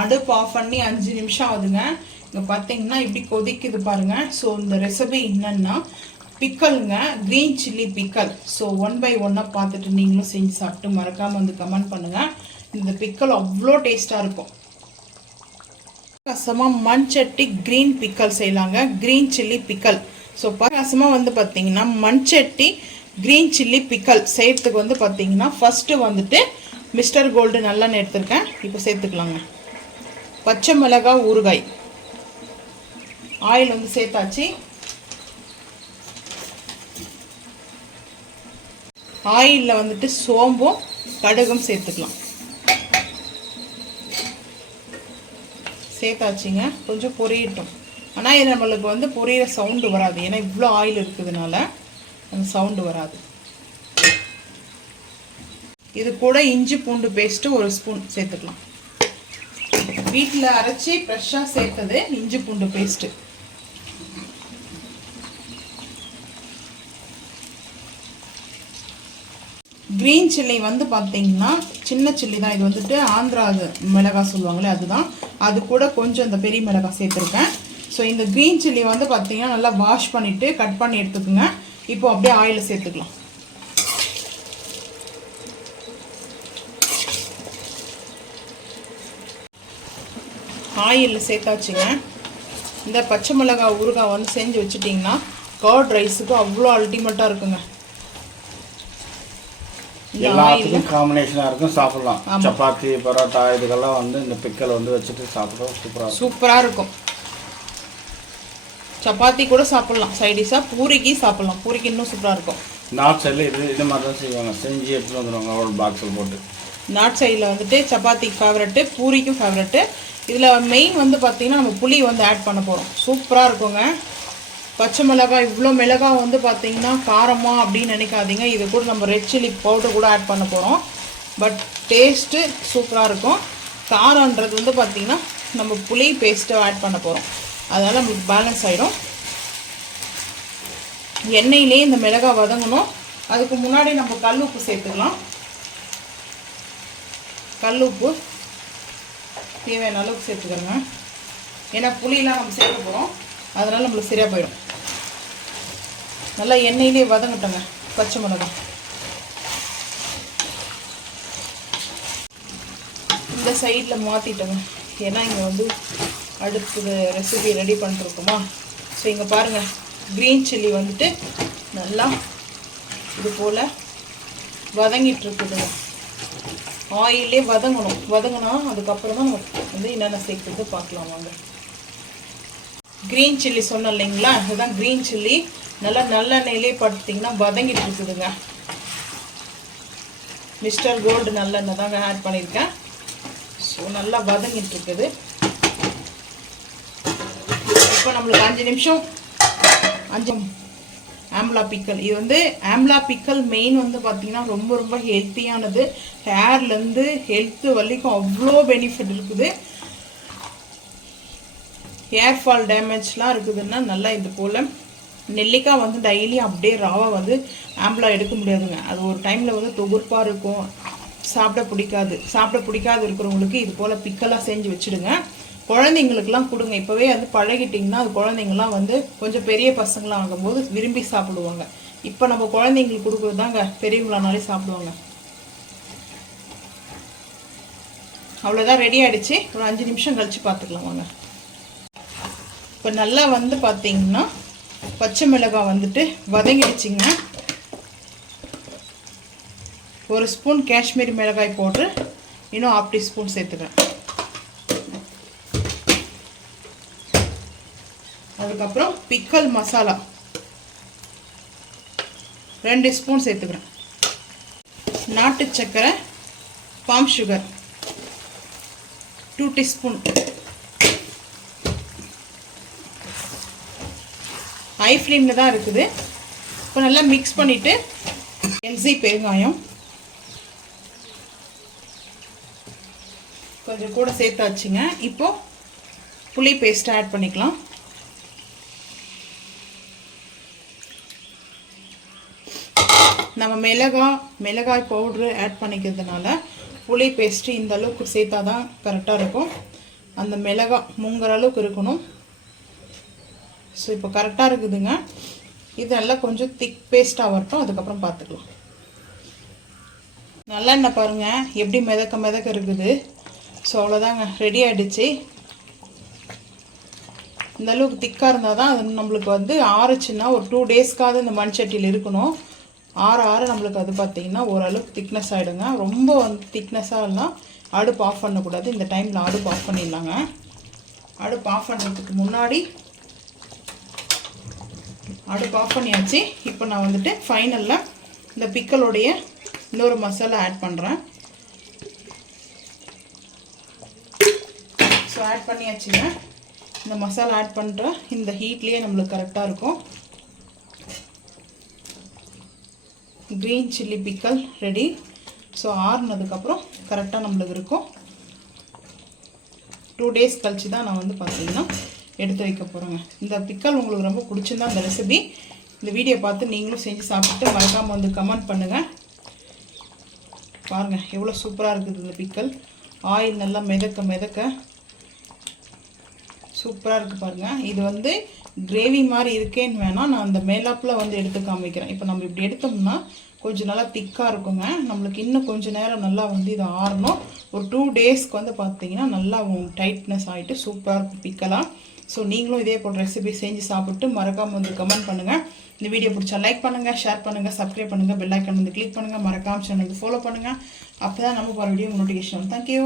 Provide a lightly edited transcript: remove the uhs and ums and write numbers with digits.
அடுப்பு ஆஃப் பண்ணி 5 நிமிஷம் ஆகுதுங்க. இங்கே பார்த்தீங்கன்னா இப்படி கொதிக்குது பாருங்க. ஸோ இந்த ரெசிபி என்னன்னா பிக்கலுங்க, green chilli pickle. So 1 by 1 பார்த்துட்டு நீங்களும் செஞ்சு சாப்பிட்டு மறக்காமல் வந்து கமெண்ட் பண்ணுங்கள். இந்த பிக்கல் அவ்வளோ டேஸ்ட்டாக இருக்கும். ரசமாக மண்சட்டி க்ரீன் பிக்கல் செய்யலாங்க, க்ரீன் சில்லி பிக்கல். ஸோ ரசமாக வந்து பார்த்தீங்கன்னா மண்சட்டி க்ரீன் சில்லி பிக்கல் செய்கிறதுக்கு வந்து பார்த்தீங்கன்னா ஃபஸ்ட்டு வந்துட்டு மிஸ்டர் கோல்டு நல்லெண்ணெய் எடுத்துருக்கேன். இப்போ சேர்த்துக்கலாங்க. பச்சை மிளகாய், ஊறுகாய், ஆயில் வந்து சேர்த்தாச்சு. ஆயிலில் வந்துட்டு சோம்பும் கடுகும் சேர்த்துக்கலாம். சேர்த்தாச்சுங்க. கொஞ்சம் பொரியட்டும். ஆனால் இது நம்மளுக்கு வந்து பொரியிற சவுண்டு வராது, ஏன்னா இவ்வளோ ஆயில் இருக்குதுனால அந்த சவுண்டு வராது. இது கூட இஞ்சி பூண்டு பேஸ்ட்டு 1 ஸ்பூன் சேர்த்துக்கலாம். வீட்டில் அரைச்சி ஃப்ரெஷ்ஷாக சேர்த்தது இஞ்சி பூண்டு பேஸ்ட்டு. க்ரீன் சில்லி வந்து பார்த்தீங்கன்னா சின்ன சில்லி தான். இது வந்துட்டு ஆந்திரா மிளகாய் சொல்லுவாங்களே அதுதான். அது கூட கொஞ்சம் இந்த பெரிய மிளகாய் சேர்த்துருக்கேன். ஸோ இந்த க்ரீன் சில்லி வந்து பார்த்தீங்கன்னா நல்லா வாஷ் பண்ணிவிட்டு கட் பண்ணி எடுத்துக்கோங்க. இப்போ அப்படியே ஆயிலில் சேர்த்துக்கலாம். ஆயிலில் சேர்த்தாச்சுங்க. இந்த பச்சை மிளகாய் ஊறுகாய் வந்து செஞ்சு வச்சுட்டிங்கன்னா கர்ட் ரைஸுக்கு அவ்வளோ அல்டிமேட்டாக இருக்குங்க. எல்லாத்துக்கும் காம்பினேஷனாக இருக்கும், சாப்பிடலாம். சப்பாத்தி, பரோட்டா இதுக்கெல்லாம் வந்து இந்த பிக்கல் வந்து வச்சுட்டு சாப்பிட சூப்பராக இருக்கும். சப்பாத்தி கூட சாப்பிட்லாம், சைடிஷாக பூரிக்கு சாப்பிட்லாம். பூரிக்கு இன்னும் சூப்பராக இருக்கும். நார்த் சைடில் இது மாதிரி தான் செய்வாங்க, செஞ்சு எடுத்துகிட்டு வந்துடுவாங்க ஒரு பாக்ஸில் போட்டு. நார்த் சைடில் வந்துட்டு சப்பாத்திக்கு ஃபேவரெட்டு, பூரிக்கும் ஃபேவரெட்டு. இதில் மெயின் வந்து பார்த்திங்கன்னா நம்ம புளி வந்து ஆட் பண்ண போகிறோம். சூப்பராக இருக்குங்க. பச்சை மிளகாய், இவ்வளோ மிளகாய் வந்து பார்த்திங்கன்னா காரமாக அப்படின்னு நினைக்காதீங்க. இது கூட நம்ம ரெட் சில்லி பவுடர் கூட ஆட் பண்ண போகிறோம். பட் டேஸ்ட்டு சூப்பராக இருக்கும். காரன்றது வந்து பார்த்திங்கன்னா நம்ம புளி பேஸ்ட்டை ஆட் பண்ண போகிறோம், அதனால் நம்மளுக்கு பேலன்ஸ் ஆகிடும். எண்ணெயிலே இந்த மிளகாய் வதங்கணும். அதுக்கு முன்னாடி நம்ம கல் உப்பு சேர்த்துக்கலாம். கல் உப்பு தேவையான அளவுக்கு சேர்த்துக்கிறோங்க. ஏன்னா புளியெலாம் நம்ம சேர்க்க போகிறோம், அதனால் நம்மளுக்கு சரியாக போயிடும். நல்லா எண்ணெயிலே வதங்கட்டோங்க பச்சை மிளகாய். இந்த சைடில் மாற்றிட்டோங்க, ஏன்னா இங்கே வந்து அடுத்தது ரெசிபி ரெடி பண்ணிருக்கோமா. ஸோ இங்கே பாருங்கள், க்ரீன் சில்லி வந்துட்டு நல்லா இது போல் வதங்கிட்டுருக்குதுங்க. ஆயிலே வதங்கணும். வதங்கினா அதுக்கப்புறம் தான் நம்ம வந்து என்னென்ன சேர்க்குறது பார்க்கலாம் வாங்க. க்ரீன் சில்லி சொன்னோம் இல்லைங்களா, அதுதான் க்ரீன் சில்லி. நல்லா நல்லெண்ணெயிலே பார்த்திங்கன்னா வதங்கிட்டு இருக்குதுங்க. மிஸ்டர் கோல்டு நல்லெண்ணெய் தாங்க ஆட் பண்ணியிருக்கேன். ஸோ நல்லா வதங்கிட்டு இருக்குது. இப்போ நம்மளுக்கு 5 நிமிஷம் ஆம்லா பிக்கல். இது வந்து ஆம்லா பிக்கல் மெயின் வந்து பார்த்திங்கன்னா ரொம்ப ரொம்ப ஹெல்த்தியானது. ஹேர்லேருந்து ஹெல்த்து வரைக்கும் அவ்வளோ பெனிஃபிட் இருக்குது. ஹேர் ஃபால் டேமேஜ்லாம் இருக்குதுன்னா நல்லா இது போல் நெல்லிக்காய் வந்து டெய்லி அப்படியே ராவாக வந்து ஆம்லா எடுக்க முடியாதுங்க. அது ஒரு டைமில் வந்து தொகுப்பாக இருக்கும், சாப்பிட பிடிக்காது இருக்கிறவங்களுக்கு இது போல் பிக்கலாக செஞ்சு வச்சுடுங்க. குழந்தைங்களுக்கெல்லாம் கொடுங்க. இப்போவே வந்து பழகிட்டிங்கன்னா அது குழந்தைங்கள்லாம் வந்து கொஞ்சம் பெரிய பசங்களாம் ஆகும்போது விரும்பி சாப்பிடுவாங்க. இப்போ நம்ம குழந்தைங்களுக்கு கொடுக்குறது தாங்க பெரியவங்களானாலே சாப்பிடுவாங்க. அவ்வளோதான், ரெடி ஆகிடுச்சு. ஒரு 5 நிமிஷம் கழித்து பார்த்துக்கலாம் வாங்க. இப்போ நல்லா வந்து பார்த்திங்கன்னா பச்சை மிளகாய் வந்துட்டு வதங்கிடுச்சிங்க. 1 ஸ்பூன் காஷ்மீரி மிளகாய் போட்டு இன்னும் 1/2 டீஸ்பூன் சேர்த்துக்கிறேன். அதுக்கப்புறம் பிக்கல் மசாலா 2 ஸ்பூன் சேர்த்துக்கிறேன். நாட்டு சர்க்கரை, பாம் சுகர் 2 டீஸ்பூன். ஹை ஃப்ளேமில் தான் இருக்குது. இப்போ நல்லா மிக்ஸ் பண்ணிவிட்டு எல்சி பெருங்காயம் கொஞ்சம் கூட சேர்த்தாச்சுங்க. இப்போது புளி பேஸ்ட் ஆட் பண்ணிக்கலாம். நம்ம மிளகாய் பவுட்ரு ஆட் பண்ணிக்கிறதுனால புளி பேஸ்ட்டு இந்த அளவுக்கு சேர்த்தா தான் கரெக்டாக இருக்கும். அந்த மிளகாய் முங்குற அளவுக்கு இருக்கணும். ஸோ இப்போ கரெக்டாக இருக்குதுங்க. இது நல்லா கொஞ்சம் திக் பேஸ்ட்டாக வரட்டும், அதுக்கப்புறம் பார்த்துக்கலாம். நல்லெண்ணெய் பாருங்கள் எப்படி மிதக்க இருக்குது. ஸோ அவ்வளோதாங்க, ரெடி ஆகிடுச்சு. இந்த அளவுக்கு திக்காக இருந்தால் தான் அது நம்மளுக்கு வந்து ஆறுச்சுன்னா ஒரு 2 டேஸ்க்காவது இந்த மண் சட்டியில் இருக்கணும். ஆற நம்மளுக்கு அது பார்த்திங்கன்னா ஓரளவுக்கு திக்னஸ் ஆகிடுங்க. ரொம்ப வந்து திக்னஸாக எல்லாம் அடுப்பு ஆஃப் பண்ணக்கூடாது. இந்த டைமில் அடுப்பு ஆஃப் பண்ணிடலாங்க. அடுப்பு ஆஃப் பண்ணுறதுக்கு முன்னாடி அடுப்பு ஆஃப் பண்ணியாச்சு. இப்போ நான் வந்துட்டு ஃபைனலில் இந்த பிக்கலோடைய இன்னொரு மசாலா ஆட் பண்ணுறேன். ஸோ ஆட் பண்ணியாச்சுங்க. இந்த மசாலா ஆட் பண்ணுற இந்த ஹீட்லேயே நம்மளுக்கு கரெக்டாக இருக்கும். Green chilli pickle ready. So ஆறுனதுக்கப்புறம் கரெக்டாக நம்மளுக்கு இருக்கும். 2 டேஸ் கழிச்சு தான் நான் வந்து பார்த்திங்கன்னா எடுத்து வைக்க போகிறேங்க. இந்த பிக்கல் உங்களுக்கு ரொம்ப பிடிச்சிருந்தா இந்த ரெசிபி இந்த வீடியோ பார்த்து நீங்களும் செஞ்சு சாப்பிட்டு மறக்காமல் வந்து கமெண்ட் பண்ணுங்கள். பாருங்கள் எவ்வளோ சூப்பராக இருக்குது இந்த பிக்கல். ஆயில் நல்லா மிதக்க சூப்பராக இருக்குது பாருங்கள். இது வந்து கிரேவி மாதிரி இருக்கேன்னு வேணால் நான் அந்த மேலாப்பில் வந்து எடுத்து காமிக்கிறேன். இப்போ நம்ம இப்படி எடுத்தோம்னா கொஞ்சம் நல்லா திக்காக இருக்குங்க. நம்மளுக்கு இன்னும் கொஞ்சம் நேரம் நல்லா வந்து இது ஆறணும். ஒரு 2 டேஸ்க்கு வந்து பார்த்திங்கன்னா நல்லா டைட்னஸ் ஆகிட்டு சூப்பராக இருக்கும் பிக்கலாம். ஸோ நீங்களும் இதே போல் ரெசிபி செஞ்சு சாப்பிட்டு மறக்காமல் வந்து கமெண்ட் பண்ணுங்கள். இந்த வீடியோ பிடிச்சா லைக் பண்ணுங்கள், ஷேர் பண்ணுங்கள், சப்ஸ்கிரைப் பண்ணுங்கள், பெல் ஐக்கான் வந்து கிளிக் பண்ணுங்கள், மறக்காமல் சேனல் வந்து ஃபாலோ பண்ணுங்கள். அப்போ தான் நம்ம போகிற வீடியோ நோட்டிஃபிகேஷன். தேங்க்யூ.